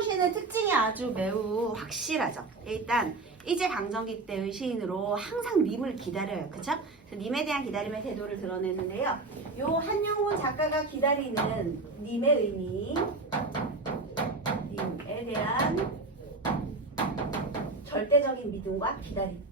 시는 특징이 아주 매우 확실하죠. 일단 일제강점기 때의 시인으로 항상 님을 기다려요. 그쵸? 그래서 님에 대한 기다림의 태도를 드러내는데요. 요 한용운 작가가 기다리는 님의 의미, 님에 대한 절대적인 믿음과 기다림.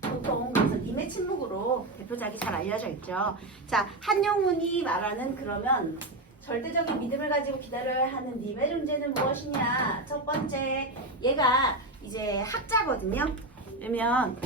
보통 그래서 님의 침묵으로 대표작이 잘 알려져 있죠. 자, 한용운이 말하는 그러면 절대적인 믿음을 가지고 기다려야 하는 님의 존재는 무엇이냐? 첫 번째, 얘가 이제 학자거든요. 그러면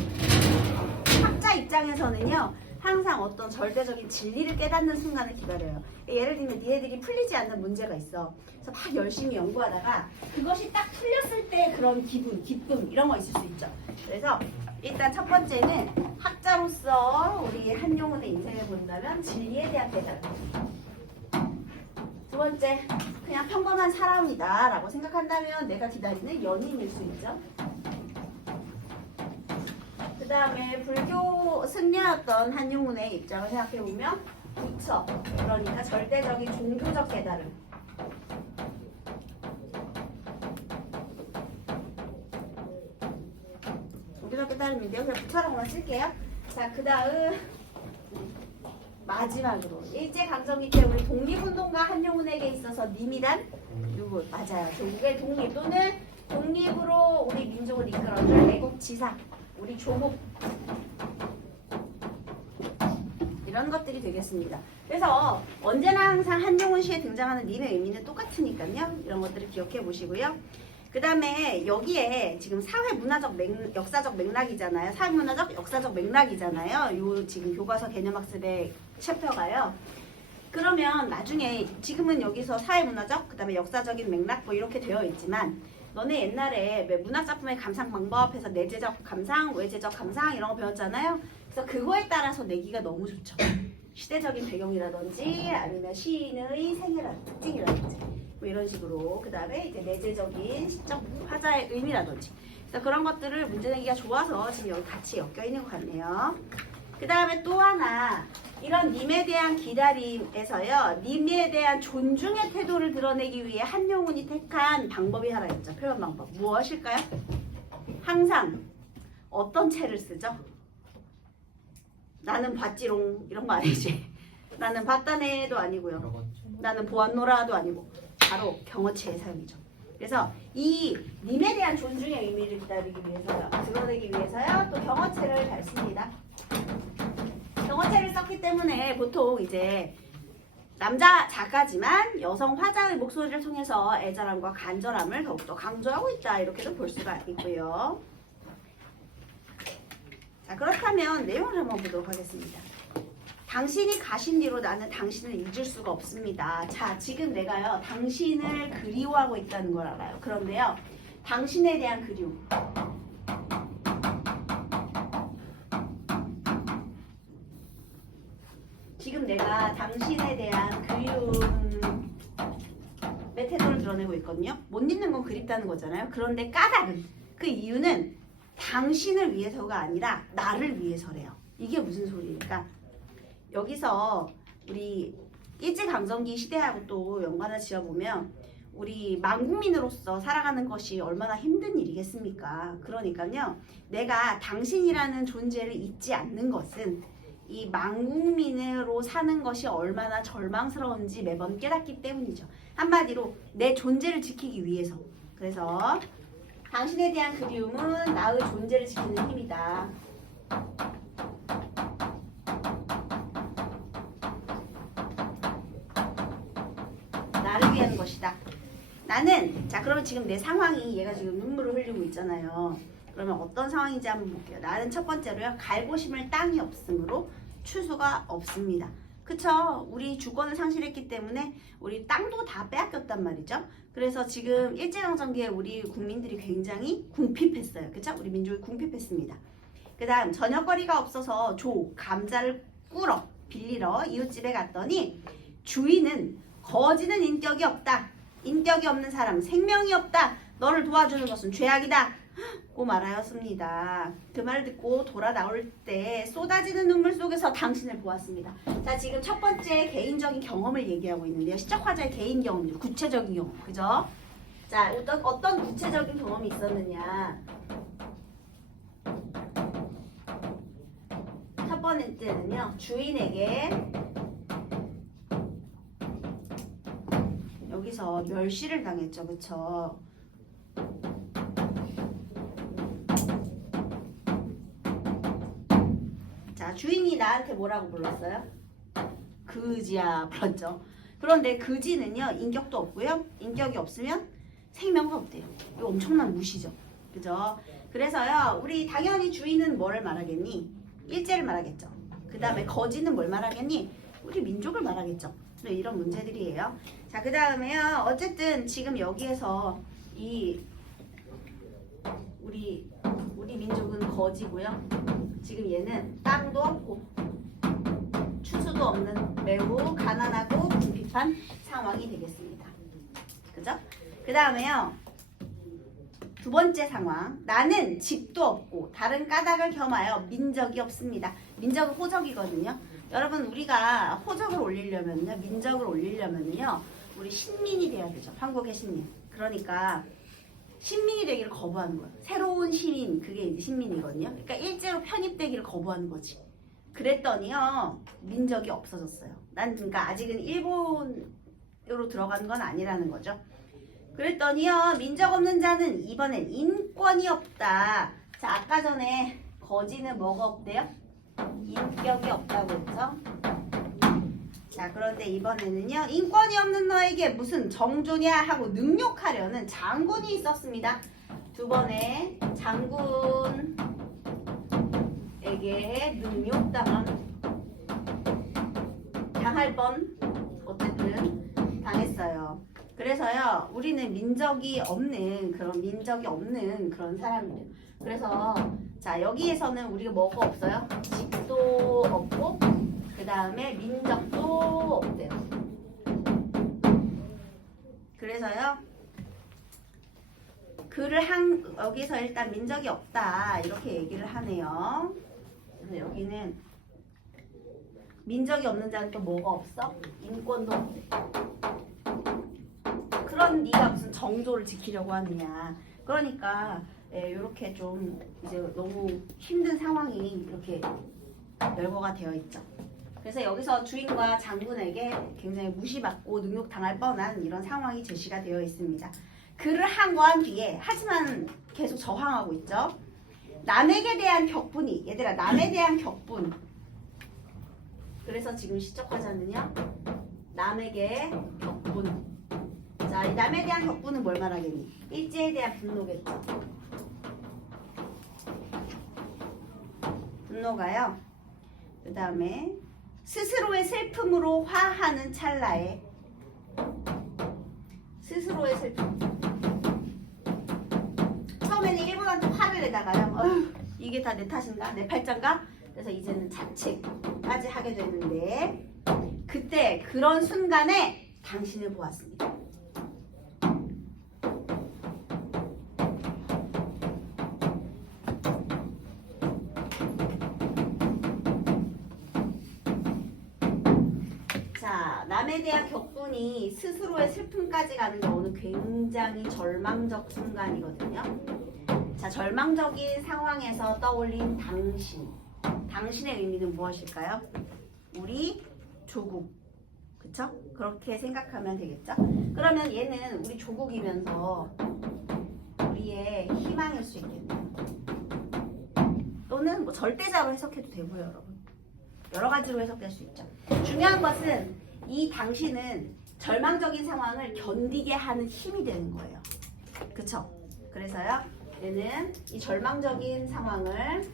학자 입장에서는요, 항상 어떤 절대적인 진리를 깨닫는 순간을 기다려요. 예를 들면 니네들이 풀리지 않는 문제가 있어. 그래서 막 열심히 연구하다가 그것이 딱 풀렸을 때 그런 기쁨 이런 거 있을 수 있죠. 그래서 일단 첫 번째는 학자로서 우리 한용운의 인생을 본다면 진리에 대한 대답. 두 번째, 그냥 평범한 사람이다 라고 생각한다면 내가 기다리는 연인일 수 있죠. 그 다음에 불교 승려였던 한용운의 입장을 생각해보면 부처, 그러니까 절대적인 종교적 깨달음. 종교적 깨달음인데요. 그냥 부처라고만 쓸게요. 자, 그 다음 마지막으로 일제강점기 때 우리 독립운동가 한용운에게 있어서 님이란 누구? 맞아요. 조국의 독립 또는 독립으로 우리 민족을 이끌어줄 애국지사, 우리 조국, 이런 것들이 되겠습니다. 그래서 언제나 항상 한용운 시에 등장하는 님의 의미는 똑같으니까요. 이런 것들을 기억해 보시고요. 그 다음에 여기에 지금 역사적 맥락이잖아요. 사회문화적, 역사적 맥락이잖아요. 요 지금 교과서 개념학습의 챕터가요. 그러면 나중에 지금은 여기서 사회문화적, 그 다음에 역사적인 맥락 뭐 이렇게 되어 있지만 너네 옛날에 문학작품의 감상 방법에서 내재적 감상, 외재적 감상 이런 거 배웠잖아요. 그래서 그거에 따라서 내기가 너무 좋죠. 시대적인 배경이라든지 아니면 시인의 생애라든지 특징이라든지 뭐 이런 식으로. 그 다음에 이제 내재적인 시적 화자의 의미라든지. 그래서 그런 것들을 문제 내기가 좋아서 지금 여기 같이 엮여 있는 것 같네요. 그 다음에 또 하나, 이런 님에 대한 기다림에서요, 님에 대한 존중의 태도를 드러내기 위해 한용운이 택한 방법이 하나 있죠. 표현 방법. 무엇일까요? 항상 어떤 채를 쓰죠? 나는 봤지롱 이런 거 아니지. 나는 봤다네도 아니고요. 나는 보았노라도 아니고 바로 경어체의 사용이죠. 그래서 이 님에 대한 존중의 의미를 드러내기 위해서요, 또 경어체를 잘 씁니다. 경어체를 썼기 때문에 보통 이제 남자 작가지만 여성 화자의 목소리를 통해서 애절함과 간절함을 더욱더 강조하고 있다, 이렇게도 볼 수가 있고요. 자, 그렇다면 내용을 한번 보도록 하겠습니다. 당신이 가신 뒤로 나는 당신을 잊을 수가 없습니다. 자, 지금 내가요, 당신을 그리워하고 있다는 걸 알아요. 그런데요, 당신에 대한 그리움. 지금 내가 당신에 대한 그리움의 태도를 드러내고 있거든요. 못 잊는 건 그립다는 거잖아요. 그런데 까닭은, 그 이유는 당신을 위해서가 아니라 나를 위해서래요. 이게 무슨 소리일까? 여기서 우리 일제강점기 시대하고 또 연관을 지어보면 우리 망국민으로서 살아가는 것이 얼마나 힘든 일이겠습니까? 그러니까요, 내가 당신이라는 존재를 잊지 않는 것은 이 망국민으로 사는 것이 얼마나 절망스러운지 매번 깨닫기 때문이죠. 한마디로 내 존재를 지키기 위해서. 그래서 당신에 대한 그리움은 나의 존재를 지키는 힘이다. 나를 위한 것이다. 나는, 자, 그러면 지금 내 상황이, 얘가 지금 눈물을 흘리고 있잖아요. 그러면 어떤 상황인지 한번 볼게요. 나는 첫 번째로요, 갈고 심을 땅이 없으므로 추수가 없습니다. 그쵸? 우리 주권을 상실했기 때문에 우리 땅도 다 빼앗겼단 말이죠. 그래서 지금 일제강점기에 우리 국민들이 굉장히 궁핍했어요. 그쵸? 우리 민족이 궁핍했습니다. 그 다음, 저녁거리가 없어서 감자를 빌리러 이웃집에 갔더니 주인은 거지는 인격이 없다. 인격이 없는 사람, 생명이 없다. 너를 도와주는 것은 죄악이다 고 말하였습니다. 그 말을 듣고 돌아 나올 때 쏟아지는 눈물 속에서 당신을 보았습니다. 자, 지금 첫 번째 개인적인 경험을 얘기하고 있는데요. 시적화자의 개인 경험, 구체적인 경험, 그죠? 자, 어떤 구체적인 경험이 있었느냐? 첫 번째는요, 주인에게 여기서 멸시를 당했죠, 그쵸? 자, 주인이 나한테 뭐라고 불렀어요? 그지야 불렀죠. 그런데 그지는요, 인격도 없고요. 인격이 없으면 생명도 없대요. 이거 엄청난 무시죠. 그죠? 그래서요, 우리 당연히 주인은 뭐를 말하겠니? 일제를 말하겠죠. 그 다음에 거지는 뭘 말하겠니? 우리 민족을 말하겠죠. 이런 문제들이에요. 자, 그 다음에요. 어쨌든 지금 여기에서 우리 민족은 거지고요. 지금 얘는 땅도 없고 추수도 없는 매우 가난하고 궁핍한 상황이 되겠습니다. 그죠? 그 다음에요. 두 번째 상황. 나는 집도 없고 다른 까닭을 겸하여 민적이 없습니다. 민적은 호적이거든요. 여러분, 우리가 호적을 올리려면요, 민적을 올리려면요, 우리 신민이 돼야 되죠. 한국의 신민. 그러니까 신민이 되기를 거부하는 거예요. 새로운 시민, 그게 이제 신민이거든요. 그러니까 일제로 편입되기를 거부하는 거지. 그랬더니요, 민적이 없어졌어요. 난 그러니까 아직은 일본으로 들어간 건 아니라는 거죠. 그랬더니요, 민적 없는 자는 이번엔 인권이 없다. 자, 아까 전에 거지는 뭐가 없대요? 인격이 없다고 했죠. 자, 그런데 이번에는요, 인권이 없는 너에게 무슨 정조냐 하고 능욕하려는 장군이 있었습니다. 두 번에 장군에게 당할 뻔 어쨌든 당했어요. 그래서요, 우리는 민족이 없는 그런 사람이에요. 그래서 자, 여기에서는 우리가 뭐가 없어요? 집도 없고 그 다음에 민족도 없대요. 그래서요, 여기서 일단 민족이 없다 이렇게 얘기를 하네요. 그래서 여기는 민족이 없는 자는 또 뭐가 없어? 인권도 없대. 그런 네가 무슨 정조를 지키려고 하느냐. 그러니까 이렇게 좀 이제 너무 힘든 상황이 이렇게 열거가 되어 있죠. 그래서 여기서 주인과 장군에게 굉장히 무시받고 능욕당할 뻔한 이런 상황이 제시가 되어 있습니다. 글을 한 뒤에 하지만 계속 저항하고 있죠. 남에게 대한 격분이, 얘들아, 남에 대한 격분. 그래서 지금 시적화자는요, 남에게 격분. 자, 이 남에 대한 격분은 뭘 말하겠니? 일제에 대한 분노겠죠. 분노가요. 그 다음에 스스로의 슬픔으로 화하는 찰나에, 스스로의 슬픔. 처음에는 일본한테 화를 내다가요, 이게 다 내 탓인가? 내 팔짱가? 그래서 이제는 자책까지 하게 되는데, 그때 그런 순간에 당신을 보았습니다. 자, 남에 대한 격분이 스스로의 슬픔까지 가는 경우는 굉장히 절망적 순간이거든요. 자, 절망적인 상황에서 떠올린 당신. 당신의 의미는 무엇일까요? 우리 조국. 그쵸? 그렇게 생각하면 되겠죠? 그러면 얘는 우리 조국이면서 우리의 희망일 수 있겠네요. 또는 뭐 절대자로 해석해도 되고요, 여러분. 여러 가지로 해석될 수 있죠. 중요한 것은 이 당신은 절망적인 상황을 견디게 하는 힘이 되는 거예요. 그쵸? 그래서요, 얘는 이 절망적인 상황을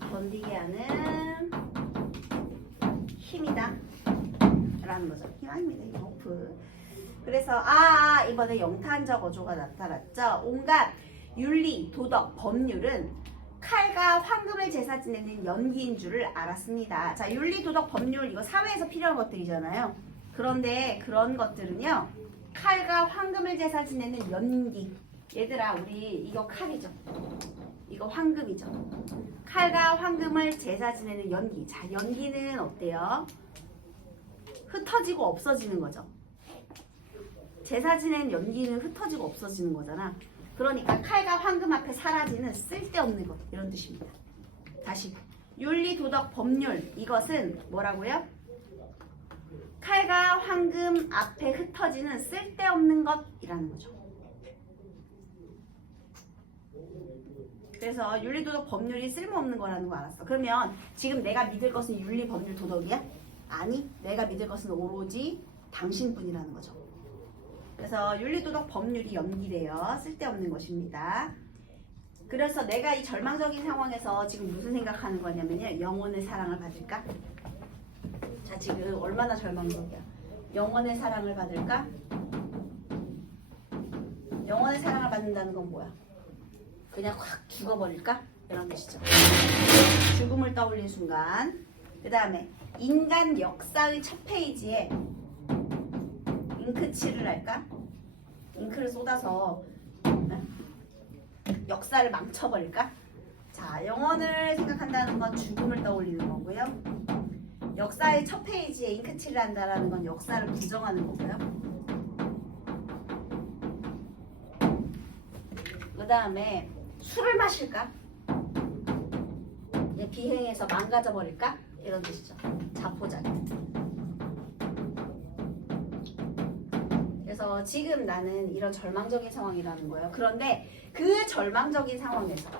견디게 하는 힘이다 라는 거죠. 희망입니다. 호프. 그래서 이번에 영탄적 어조가 나타났죠. 온갖 윤리, 도덕, 법률은 칼과 황금을 제사 지내는 연기인 줄을 알았습니다. 자, 윤리, 도덕, 법률, 이거 사회에서 필요한 것들이잖아요. 그런데 그런 것들은요, 칼과 황금을 제사 지내는 연기. 얘들아, 우리 이거 칼이죠. 이거 황금이죠. 칼과 황금을 제사 지내는 연기. 자, 연기는 어때요? 흩어지고 없어지는 거죠. 제사 지내는 연기는 흩어지고 없어지는 거잖아. 그러니까 칼과 황금 앞에 사라지는 쓸데없는 것, 이런 뜻입니다. 다시 윤리, 도덕, 법률, 이것은 뭐라고요? 칼과 황금 앞에 흩어지는 쓸데없는 것이라는 거죠. 그래서 윤리, 도덕, 법률이 쓸모없는 거라는 거 알았어. 그러면 지금 내가 믿을 것은 윤리, 법률, 도덕이야? 아니, 내가 믿을 것은 오로지 당신뿐이라는 거죠. 그래서 윤리, 도덕, 법률이 연기되어 쓸데없는 것입니다. 그래서 내가 이 절망적인 상황에서 지금 무슨 생각하는 거냐면요, 영혼의 사랑을 받을까? 자, 지금 얼마나 절망적이야. 영혼의 사랑을 받을까? 영혼의 사랑을 받는다는 건 뭐야? 그냥 확 죽어버릴까? 이런 뜻이죠. 죽음을 떠올린 순간. 그 다음에 인간 역사의 첫 페이지에 잉크칠을 할까? 잉크를 쏟아서 역사를 망쳐버릴까? 자, 영혼을 생각한다는 건 죽음을 떠올리는 거고요. 역사의 첫 페이지에 잉크칠을 한다는 건 역사를 부정하는 거고요. 그 다음에 술을 마실까? 비행해서 망가져버릴까? 이런 뜻이죠. 자포자기. 그래서 지금 나는 이런 절망적인 상황이라는 거예요. 그런데 그 절망적인 상황에서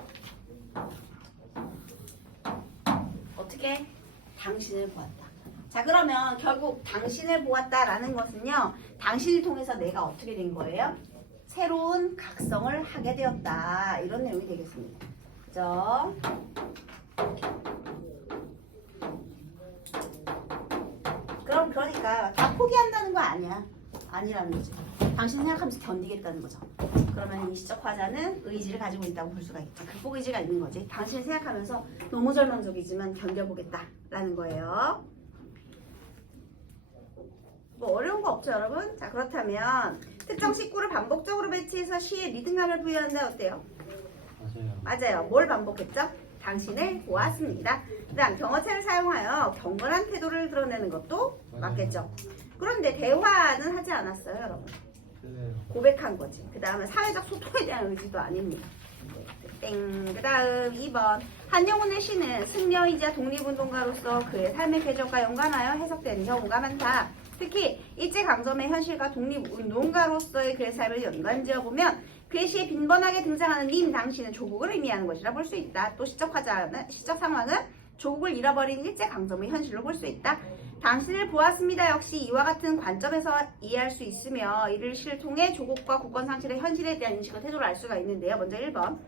어떻게? 당신을 보았다. 자, 그러면 결국 당신을 보았다라는 것은요, 당신을 통해서 내가 어떻게 된 거예요? 새로운 각성을 하게 되었다. 이런 내용이 되겠습니다. 그죠? 그러니까 다 포기한다는 거 아니야. 아니라는 거지. 당신 생각하면서 견디겠다는 거죠. 그러면 이 시적 화자는 의지를 가지고 있다고 볼 수가 있죠. 극복 의지가 있는 거지. 당신을 생각하면서 너무 절망적이지만 견뎌보겠다라는 거예요. 뭐 어려운 거 없죠, 여러분? 자, 그렇다면 특정 식구를 반복적으로 배치해서 시에 리듬감을 부여한다. 어때요? 맞아요. 뭘 반복했죠? 당신을 보았습니다. 그 다음 경어체를 사용하여 경건한 태도를 드러내는 것도 맞겠죠. 그런데 대화는 하지 않았어요, 여러분. 고백한 거지. 그 다음에 사회적 소통에 대한 의지도 아닙니다. 땡. 그 다음 2번. 한영훈의 시는 승려이자 독립운동가로서 그의 삶의 궤적과 연관하여 해석되는 경우가 많다. 특히 일제강점의 현실과 독립운동가로서의 그의 삶을 연관지어보면 그의 시에 빈번하게 등장하는 님, 당신은 조국을 의미하는 것이라 볼 수 있다. 또 시적 상황은 조국을 잃어버린 일제강점의 현실로 볼 수 있다. 당신을 보았습니다. 역시 이와 같은 관점에서 이해할 수 있으며 이를 시를 통해 조국과 국권 상실의 현실에 대한 인식과 태도를 알 수가 있는데요. 먼저 1번.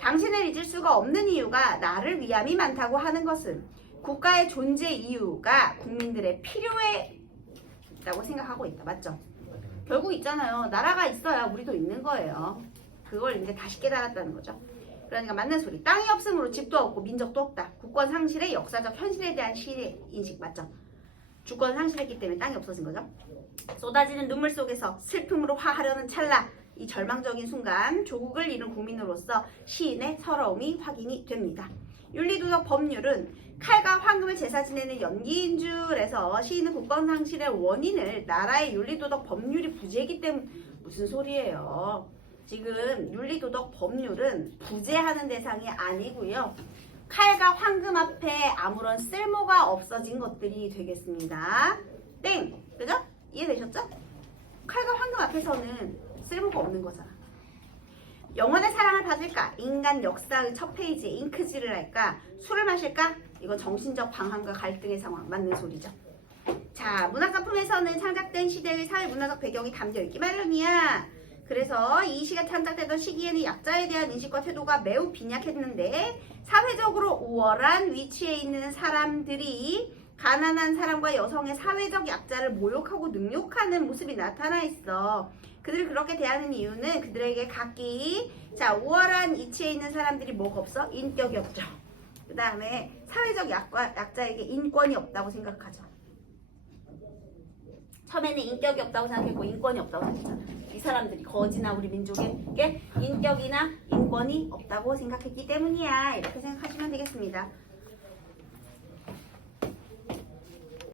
당신을 잊을 수가 없는 이유가 나를 위함이 많다고 하는 것은 국가의 존재 이유가 국민들의 필요에 있다고 생각하고 있다. 맞죠? 결국 있잖아요. 나라가 있어야 우리도 있는 거예요. 그걸 이제 다시 깨달았다는 거죠. 그러니까 맞는 소리. 땅이 없으므로 집도 없고 민족도 없다. 국권 상실의 역사적 현실에 대한 시의 인식 맞죠? 주권 상실했기 때문에 땅이 없어진 거죠. 쏟아지는 눈물 속에서 슬픔으로 화하려는 찰나 이 절망적인 순간 조국을 잃은 국민으로서 시인의 서러움이 확인이 됩니다. 윤리도덕 법률은 칼과 황금을 제사 지내는 연기인 줄에서 시인은 국권 상실의 원인을 나라의 윤리도덕 법률이 부재이기 때문에 무슨 소리예요. 지금 윤리도덕 법률은 부재하는 대상이 아니고요. 칼과 황금 앞에 아무런 쓸모가 없어진 것들이 되겠습니다. 땡! 그죠? 이해되셨죠? 칼과 황금 앞에서는 쓸모가 없는 거잖아. 영원의 사랑을 받을까? 인간 역사의 첫 페이지에 잉크질을 할까? 술을 마실까? 이건 정신적 방황과 갈등의 상황. 맞는 소리죠. 자, 문학작품에서는 창작된 시대의 사회문화적 배경이 담겨있기 마련이야. 그래서 이 시가 창작되던 시기에는 약자에 대한 인식과 태도가 매우 빈약했는데 사회적으로 우월한 위치에 있는 사람들이 가난한 사람과 여성의 사회적 약자를 모욕하고 능욕하는 모습이 나타나 있어. 그들을 그렇게 대하는 이유는 그들에게 각기 우월한 위치에 있는 사람들이 뭐가 없어? 인격이 없죠. 그 다음에 사회적 약자에게 인권이 없다고 생각하죠. 처음에는 인격이 없다고 생각했고 인권이 없다고 생각했잖아. 이 사람들이 거지나 우리 민족에게 인격이나 인권이 없다고 생각했기 때문이야. 이렇게 생각하시면 되겠습니다.